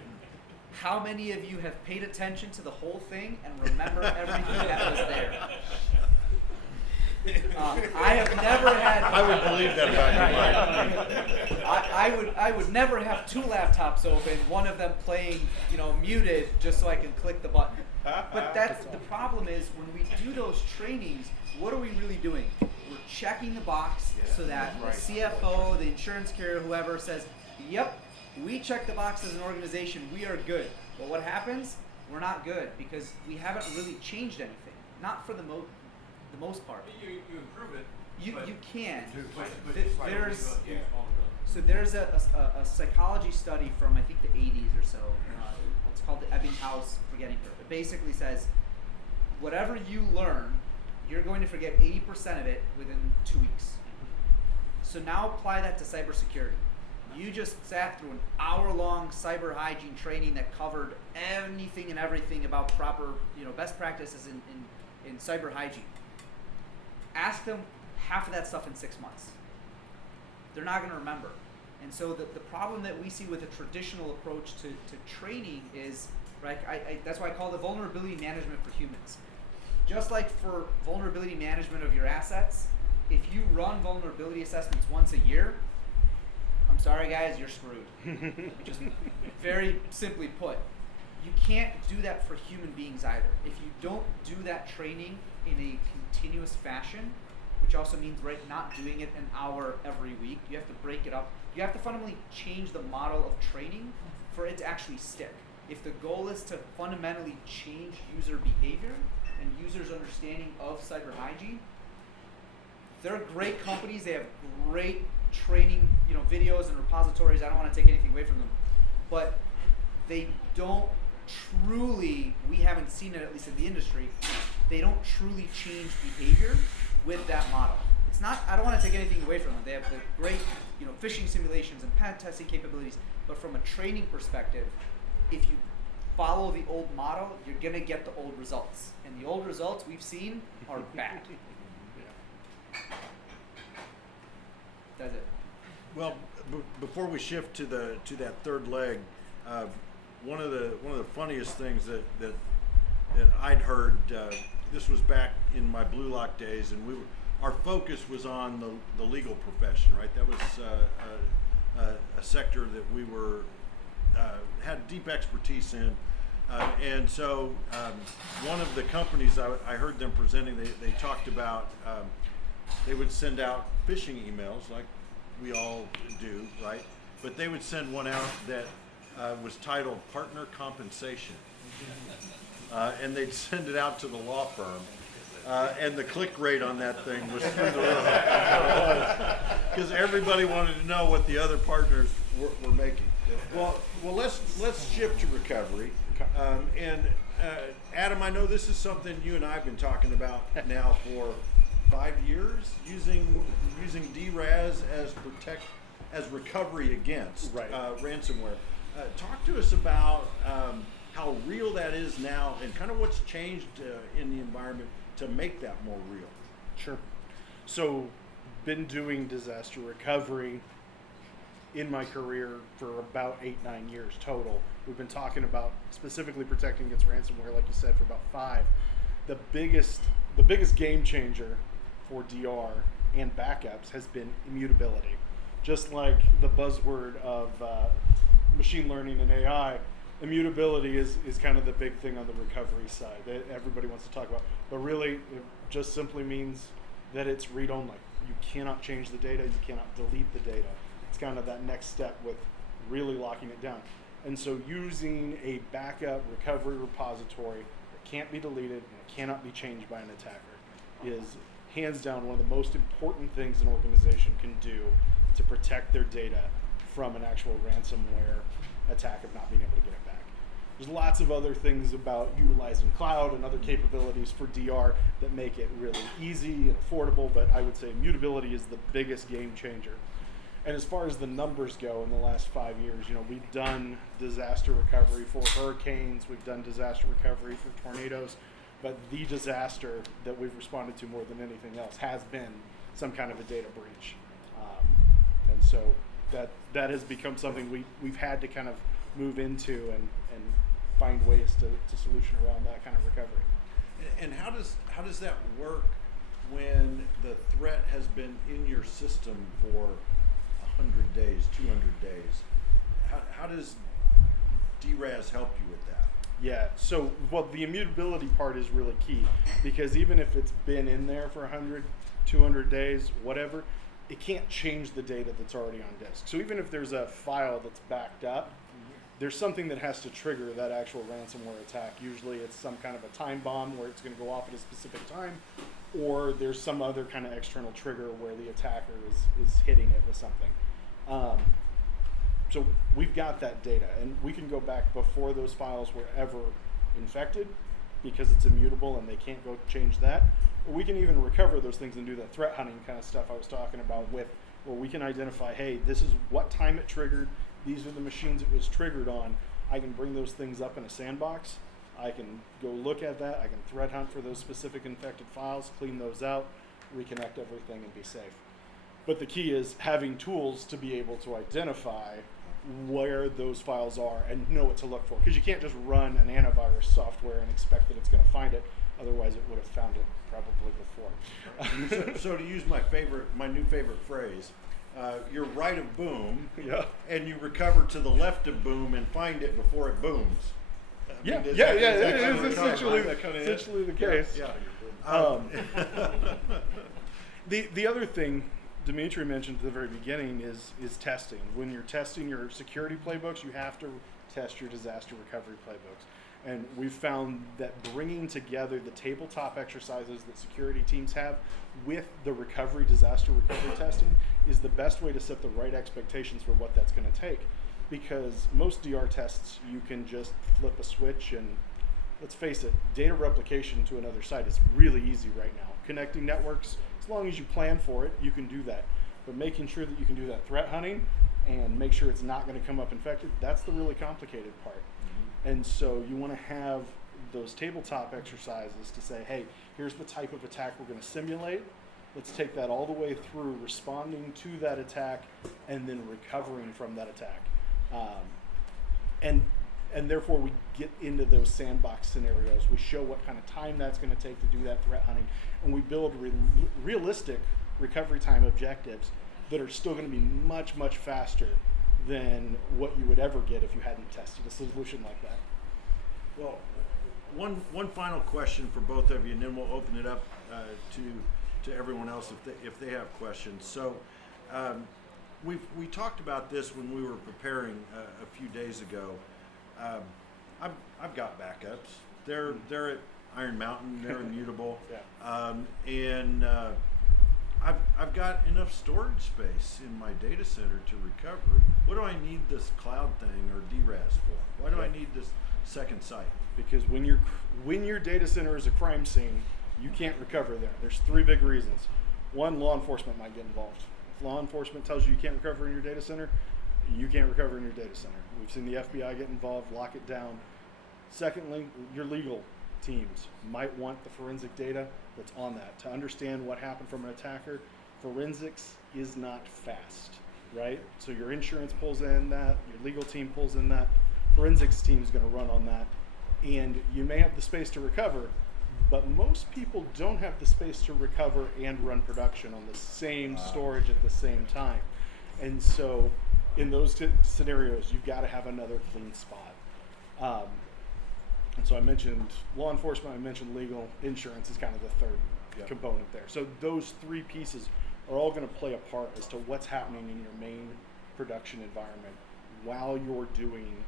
How many of you have paid attention to the whole thing and remember everything that was there? I have never had. I would believe that about you, Mike. I would never have two laptops open, one of them playing, muted, just so I can click the button. But that's the problem is when we do those trainings, what are we really doing? We're checking the box so that the CFO, the insurance carrier, whoever says, yep, we check the box as an organization, we are good. But what happens? We're not good because we haven't really changed anything. Not for the most part. You improve it. You can. There's There's a psychology study from I think the 80s or so. It's called the Ebbinghaus forgetting curve. It basically says whatever you learn, you're going to forget 80% of it within 2 weeks. So now apply that to cybersecurity. You just sat through an hour-long cyber hygiene training that covered anything and everything about proper, best practices in cyber hygiene. Ask them half of that stuff in 6 months. They're not going to remember. And so the problem that we see with a traditional approach to training is, right, that's why I call it vulnerability management for humans. Just like for vulnerability management of your assets, if you run vulnerability assessments once a year, I'm sorry guys, you're screwed. Just very simply put. You can't do that for human beings either. If you don't do that training in a continuous fashion, which also means, right, not doing it an hour every week. You have to break it up. You have to fundamentally change the model of training for it to actually stick. If the goal is to fundamentally change user behavior and users' understanding of cyber hygiene, they're great companies. They have great training, videos and repositories. I don't want to take anything away from them, but they don't truly, we haven't seen it, at least in the industry, they don't truly change behavior with that model. It's not, I don't want to take anything away from them. They have the great, phishing simulations and pen testing capabilities, but from a training perspective, if you follow the old model, you're gonna get the old results. And the old results we've seen are bad. That's it. Well, before we shift to that third leg, one of the funniest things that I'd heard, this was back in my Blue Lock days, and our focus was on the legal profession, right? That was a sector that we were had deep expertise in, and so one of the companies I heard them presenting, they talked about they would send out phishing emails like we all do, right? But they would send one out that was titled Partner Compensation. And they'd send it out to the law firm. And the click rate on that thing was through the roof. Because everybody wanted to know what the other partners were making. Well, let's shift to recovery. And Adam, I know this is something you and I have been talking about now for 5 years, using DRAS as recovery against ransomware. Talk to us about how real that is now, and kind of what's changed in the environment to make that more real. Sure. So, been doing disaster recovery in my career for about 8-9 years total. We've been talking about specifically protecting against ransomware, like you said, for about 5. The biggest game changer for DR and backups has been immutability. Just like the buzzword of machine learning and AI, immutability is kind of the big thing on the recovery side that everybody wants to talk about. But really, it just simply means that it's read-only. You cannot change the data, you cannot delete the data. It's kind of that next step with really locking it down. And so using a backup recovery repository that can't be deleted and it cannot be changed by an attacker is hands down one of the most important things an organization can do to protect their data from an actual ransomware attack of not being able to get it back. There's lots of other things about utilizing cloud and other capabilities for DR that make it really easy and affordable, but I would say immutability is the biggest game changer. And as far as the numbers go in the last 5 years, we've done disaster recovery for hurricanes, we've done disaster recovery for tornadoes, but the disaster that we've responded to more than anything else has been some kind of a data breach. And so that has become something we've had to kind of move into and find ways to solution around that kind of recovery. And how does that work when the threat has been in your system for 100 days, 200 days? How does DRAS help you with that? Yeah, so the immutability part is really key, because even if it's been in there for 100, 200 days, whatever, it can't change the data that's already on disk. So even if there's a file that's backed up, there's something that has to trigger that actual ransomware attack. Usually it's some kind of a time bomb where it's going to go off at a specific time, or there's some other kind of external trigger where the attacker is hitting it with something. So we've got that data, and we can go back before those files were ever infected because it's immutable and they can't go change that. Or we can even recover those things and do the threat hunting kind of stuff I was talking about with, where we can identify, hey, this is what time it triggered, these are the machines it was triggered on. I can bring those things up in a sandbox. I can go look at that. I can threat hunt for those specific infected files, clean those out, reconnect everything, and be safe. But the key is having tools to be able to identify where those files are and know what to look for. Because you can't just run an antivirus software and expect that it's going to find it. Otherwise, it would have found it probably before. So to use my new favorite phrase, you're right of boom, and you recover to the left of boom and find it before it booms. It is essentially the case. The other thing Dimitri mentioned at the very beginning is testing. When you're testing your security playbooks, you have to test your disaster recovery playbooks. And we've found that bringing together the tabletop exercises that security teams have with the disaster recovery testing is the best way to set the right expectations for what that's going to take. Because most DR tests, you can just flip a switch and, let's face it, data replication to another site is really easy right now. Connecting networks, as long as you plan for it, you can do that. But making sure that you can do that threat hunting and make sure it's not going to come up infected, that's the really complicated part. Mm-hmm. And so you want to have those tabletop exercises to say, hey, here's the type of attack we're going to simulate. Let's take that all the way through responding to that attack and then recovering from that attack. And therefore we get into those sandbox scenarios. We show what kind of time that's going to take to do that threat hunting, and we build realistic recovery time objectives that are still going to be much, much faster than what you would ever get if you hadn't tested a solution like that. Well, one final question for both of you, and then we'll open it up to everyone else if they have questions. So we talked about this when we were preparing a few days ago. I've got backups. They're at Iron Mountain. They're immutable. Yeah. And I've got enough storage space in my data center to recover. What do I need this cloud thing or DRAS for? Why do I need this second site? Because when your data center is a crime scene, you can't recover there. There's 3 big reasons. One, law enforcement might get involved. If law enforcement tells you can't recover in your data center, you can't recover in your data center. We've seen the FBI get involved, lock it down. Secondly, your legal teams might want the forensic data that's on that to understand what happened from an attacker. Forensics is not fast, right? So your insurance pulls in that, your legal team pulls in that, forensics team is going to run on that, and you may have the space to recover, but most people don't have the space to recover and run production on the same storage at the same time. And so in those scenarios, you've got to have another clean spot. And so I mentioned law enforcement, I mentioned legal, insurance is kind of the third component there. So those 3 pieces are all going to play a part as to what's happening in your main production environment while you're doing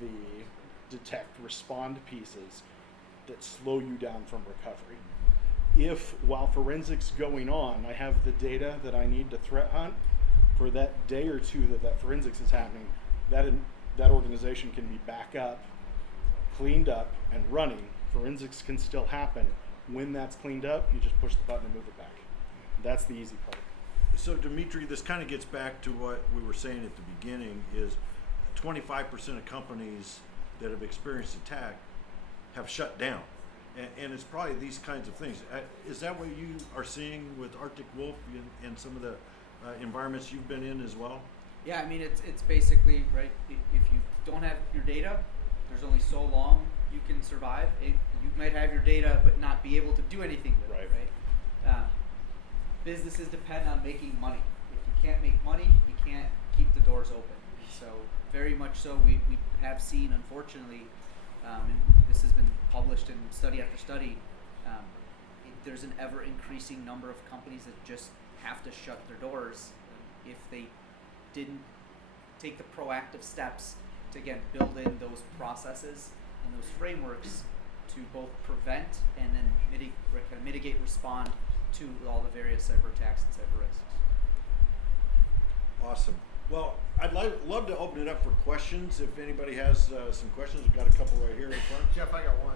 the detect, respond pieces that slow you down from recovery. If while forensics going on, I have the data that I need to threat hunt, for that day or two that forensics is happening, that organization can be back up, cleaned up, and running. Forensics can still happen. When that's cleaned up, you just push the button and move it back. That's the easy part. So Dimitri, this kind of gets back to what we were saying at the beginning, is 25% of companies that have experienced attack have shut down. And it's probably these kinds of things. Is that what you are seeing with Arctic Wolf and some of the environments you've been in as well? Yeah, I mean, it's basically, right, if you don't have your data, there's only so long you can survive. You might have your data but not be able to do anything with it, right? Businesses depend on making money. If you can't make money, you can't keep the doors open. So very much so, we have seen, unfortunately, and this has been published in study after study, there's an ever-increasing number of companies that just have to shut their doors if they didn't take the proactive steps to, again, build in those processes and those frameworks to both prevent and then mitigate, respond to all the various cyber attacks and cyber risks. Awesome. Well, I'd love to open it up for questions. If anybody has some questions, we've got a couple right here in front. Jeff, I got one.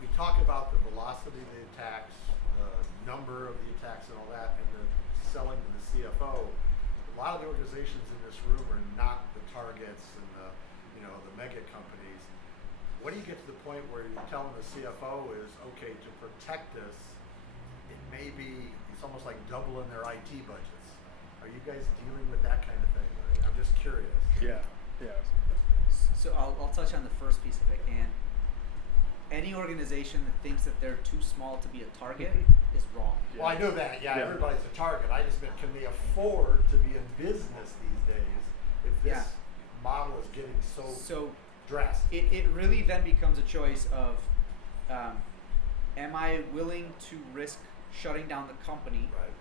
We talk about the velocity of the attacks, the number of the attacks and all that, and the selling to the CFO. A lot of the organizations in this room are not the targets and the mega companies. When do you get to the point where you're telling the CFO is, okay, to protect this, it may be, it's almost like doubling their IT budgets. Are you guys dealing with that kind of thing? I'm just curious. Yeah. So I'll touch on the first piece if I can. Any organization that thinks that they're too small to be a target is wrong. Well, I know that. Yeah, everybody's a target. I just meant, can they afford to be in business these days if this model is getting so drastic? It really then becomes a choice of am I willing to risk shutting down the company Right.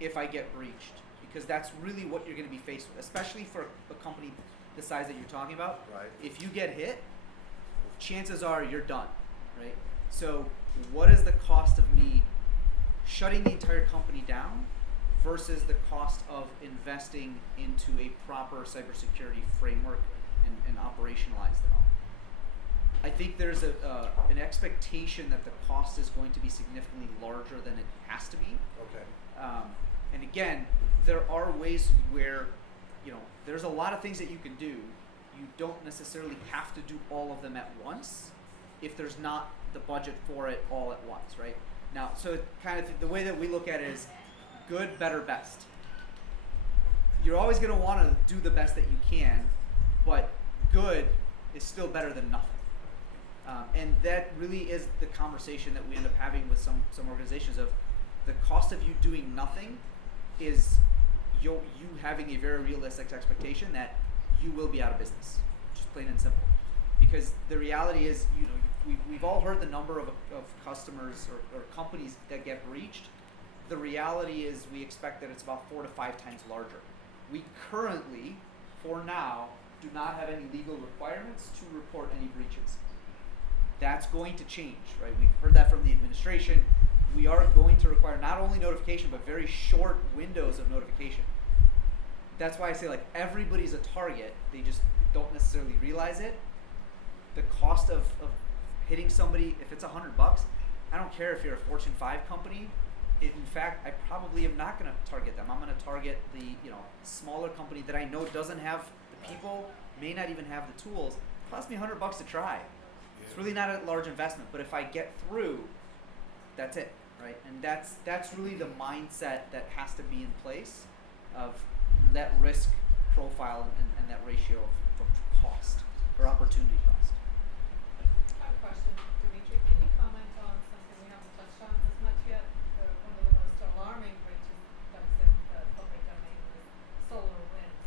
if I get breached? Because that's really what you're going to be faced with, especially for a company the size that you're talking about. Right. If you get hit, chances are you're done, right? So what is the cost of me shutting the entire company down versus the cost of investing into a proper cybersecurity framework and operationalize it all? I think there's an expectation that the cost is going to be significantly larger than it has to be. Okay. And again, there are ways where, there's a lot of things that you can do. You don't necessarily have to do all of them at once if there's not the budget for it all at once, right? Now, so kind of the way that we look at it is good, better, best. You're always going to want to do the best that you can, but good is still better than nothing. And that really is the conversation that we end up having with some organizations of the cost of you doing nothing is you having a very realistic expectation that you will be out of business, just plain and simple. Because the reality is, we've all heard the number of customers or companies that get breached. The reality is we expect that it's about 4 to 5 times larger. We currently, for now, do not have any legal requirements to report any breaches. That's going to change, right? We've heard that from the administration. We are going to require not only notification, but very short windows of notification. That's why I say everybody's a target. They just don't necessarily realize it. The cost of hitting somebody, if it's $100, I don't care if you're a Fortune 5 company. In fact, I probably am not going to target them. I'm going to target the smaller company that I know doesn't have the people, may not even have the tools. It costs me $100 to try. It's really not a large investment, but if I get through, that's it, right? And that's really the mindset that has to be in place of that risk profile and that ratio of cost or opportunity cost. I have a question, Dimitri. Can you comment on something we haven't touched on as much yet? One of the most alarming breaches that was in the public domain was SolarWinds.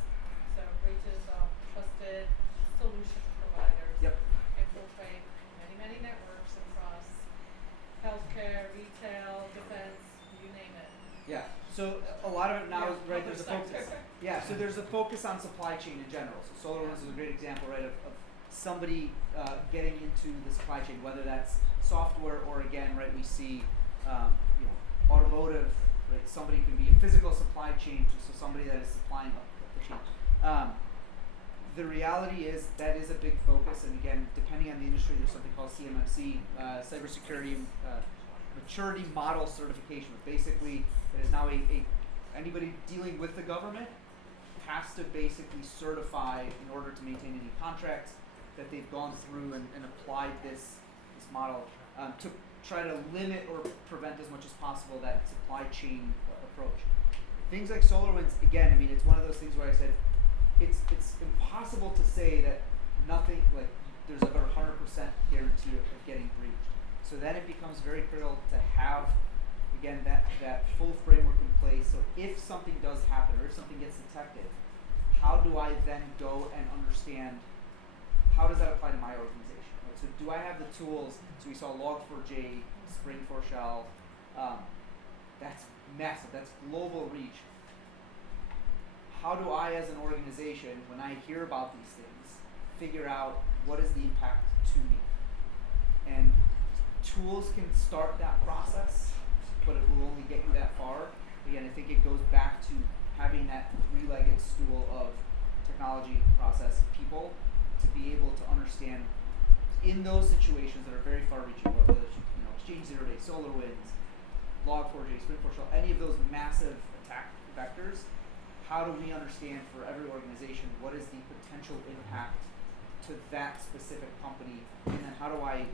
So breaches of trusted solution providers Yep. infiltrate many networks across healthcare, retail, defense, you name it. Yeah. So a lot of it now is right. Public There's a focus. sector. Yeah. So there's a focus on supply chain in general. So SolarWinds is a great example, right, of somebody getting into the supply chain, whether that's software or again, right, we see automotive. Right, somebody can be a physical supply chain, so somebody that is supplying the chain. The reality is that is a big focus, and again, depending on the industry, there's something called CMMC, Cybersecurity Maturity Model Certification. Basically, it is now anybody dealing with the government has to basically certify in order to maintain any contracts that they've gone through and applied this model to try to limit or prevent as much as possible that supply chain approach. Things like SolarWinds, again, I mean, it's one of those things where I said, it's impossible to say that nothing, there's a 100% guarantee of getting breached. So then it becomes very critical to have, again, that full framework in place. So if something does happen or if something gets detected, how do I then go and understand how does that apply to my organization? Right? So do I have the tools? So we saw Log4j, Spring4Shell. That's massive. That's global reach. How do I, as an organization, when I hear about these things, figure out what is the impact to me? And tools can start that process, but it will only get you that far. Again, I think it goes back to having that three-legged stool of technology, process, people, to be able to understand in those situations that are very far-reaching, whether it's Exchange Zero Day, SolarWinds, Log4j, Spring4Shell, any of those massive attack vectors. How do we understand for every organization what is the potential impact to that specific company, and then how do I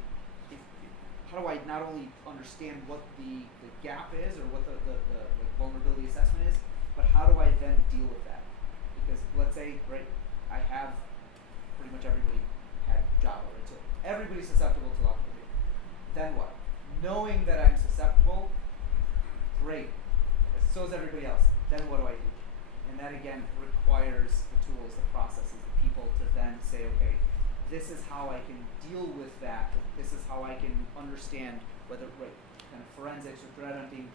not only understand what the gap is or what the vulnerability assessment is, but how do I then deal with that? Because let's say, right, I have pretty much everybody had Java, right? So everybody's susceptible to Log4j. Then what? Knowing that I'm susceptible, great. So is everybody else. Then what do I do? And that again requires the tools, the processes, the people to then say, okay, this is how I can deal with that. This is how I can understand whether kind of forensics or threat hunting,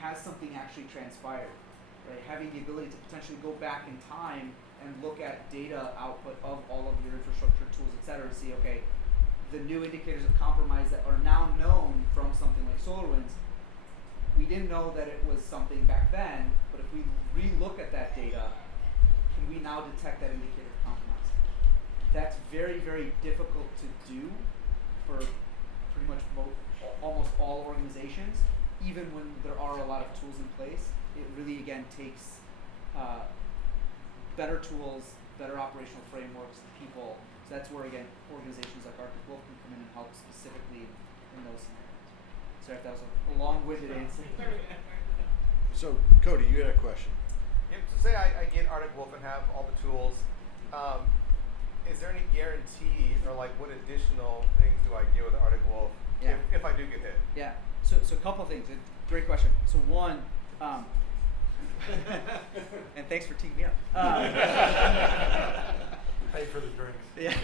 has something actually transpired, right? Having the ability to potentially go back in time and look at data output of all of your infrastructure tools, et cetera, to see, okay, the new indicators of compromise that are now known from something like SolarWinds, we didn't know that it was something back then, but if we re-look at that data, can we now detect that indicator of compromise? That's very, very difficult to do for pretty much almost all organizations, even when there are a lot of tools in place. It really, again, takes better tools, better operational frameworks, people. So that's where, again, organizations like Arctic Wolf can come in and help specifically in those scenarios. Sorry if that was a long-winded answer. So, Cody, you had a question. Yep, so say I get Arctic Wolf and have all the tools. Is there any guarantee or like what additional things do I get with Arctic Wolf if I do get hit? Yeah. So a couple of things. Great question. So one, and thanks for teeing me up. Pay for the drinks. Yeah.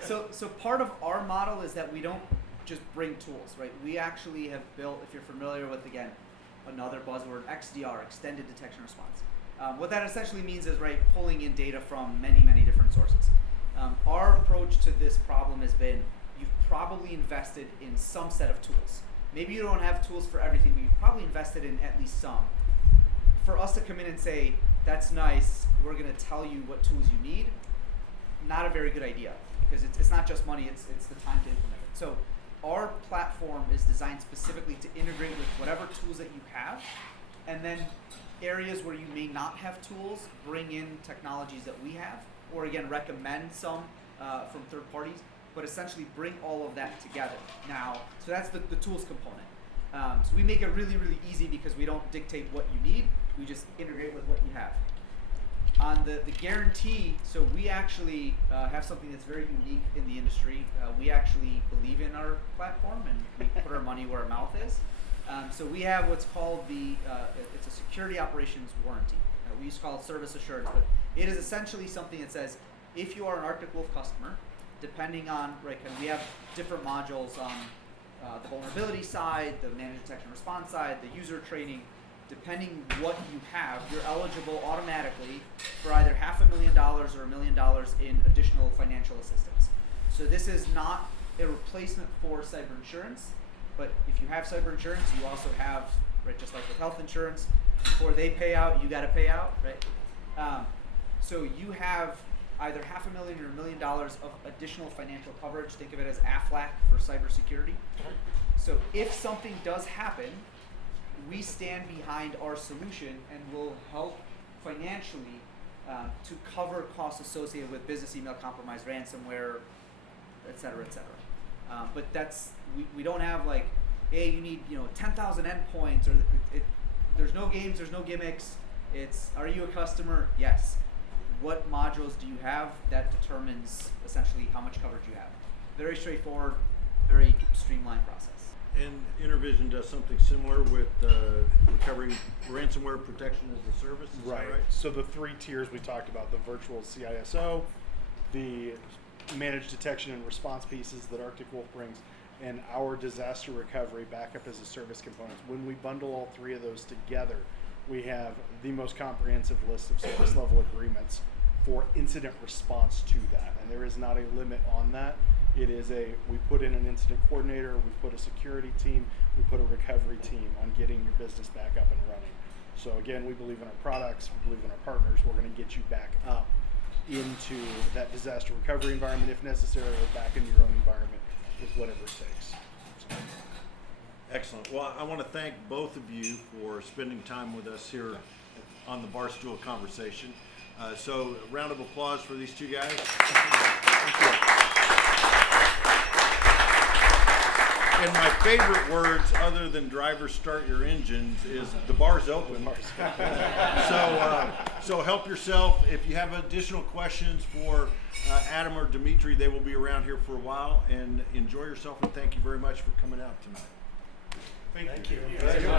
So part of our model is that we don't just bring tools, right? We actually have built, if you're familiar with, again, another buzzword, XDR, Extended Detection Response. What that essentially means is, right, pulling in data from many, many different sources. Our approach to this problem has been, you've probably invested in some set of tools. Maybe you don't have tools for everything, but you've probably invested in at least some. For us to come in and say, that's nice, we're going to tell you what tools you need, not a very good idea, because it's not just money, it's the time to implement it. So our platform is designed specifically to integrate with whatever tools that you have, and then areas where you may not have tools, bring in technologies that we have, or again, recommend some from third parties, but essentially bring all of that together. Now, so that's the tools component. So we make it really, really easy because we don't dictate what you need, we just integrate with what you have. On the guarantee, so we actually have something that's very unique in the industry. We actually believe in our platform and we put our money where our mouth is. So we have what's called it's a security operations warranty. We used to call it service assurance, but it is essentially something that says, if you are an Arctic Wolf customer, depending on, right, we have different modules on the vulnerability side, the managed detection response side, the user training. Depending what you have, you're eligible automatically for either $500,000 or $1 million in additional financial assistance. So this is not a replacement for cyber insurance, but if you have cyber insurance, you also have, right, just like with health insurance, before they pay out, you got to pay out, right? So you have either $500,000 or $1 million of additional financial coverage. Think of it as AFLAC for cybersecurity. So if something does happen, we stand behind our solution and will help financially to cover costs associated with business email compromise, ransomware, et cetera, et cetera. But that's, we don't have like, hey, you need 10,000 endpoints, or there's no games, there's no gimmicks. It's, are you a customer? Yes. What modules do you have? That determines essentially how much coverage you have. Very straightforward, very streamlined process. And Intervision does something similar with recovery, ransomware protection as a service, is that right? So the 3 tiers we talked about, the virtual CISO, the managed detection and response pieces that Arctic Wolf brings, and our disaster recovery backup as a service components. When we bundle all 3 of those together, we have the most comprehensive list of service level agreements for incident response to that. And there is not a limit on that. It is we put in an incident coordinator, we put a security team, we put a recovery team on getting your business back up and running. So again, we believe in our products, we believe in our partners. We're going to get you back up into that disaster recovery environment if necessary, or back in your own environment with whatever it takes. So. Excellent. Well, I want to thank both of you for spending time with us here on the Barstool Conversation. So a round of applause for these 2 guys. Thank you. And my favorite words, other than drivers start your engines, is the bar's open. So help yourself. If you have additional questions for Adam or Dimitri, they will be around here for a while. And enjoy yourself, and thank you very much for coming out tonight. Thank you. Thank you.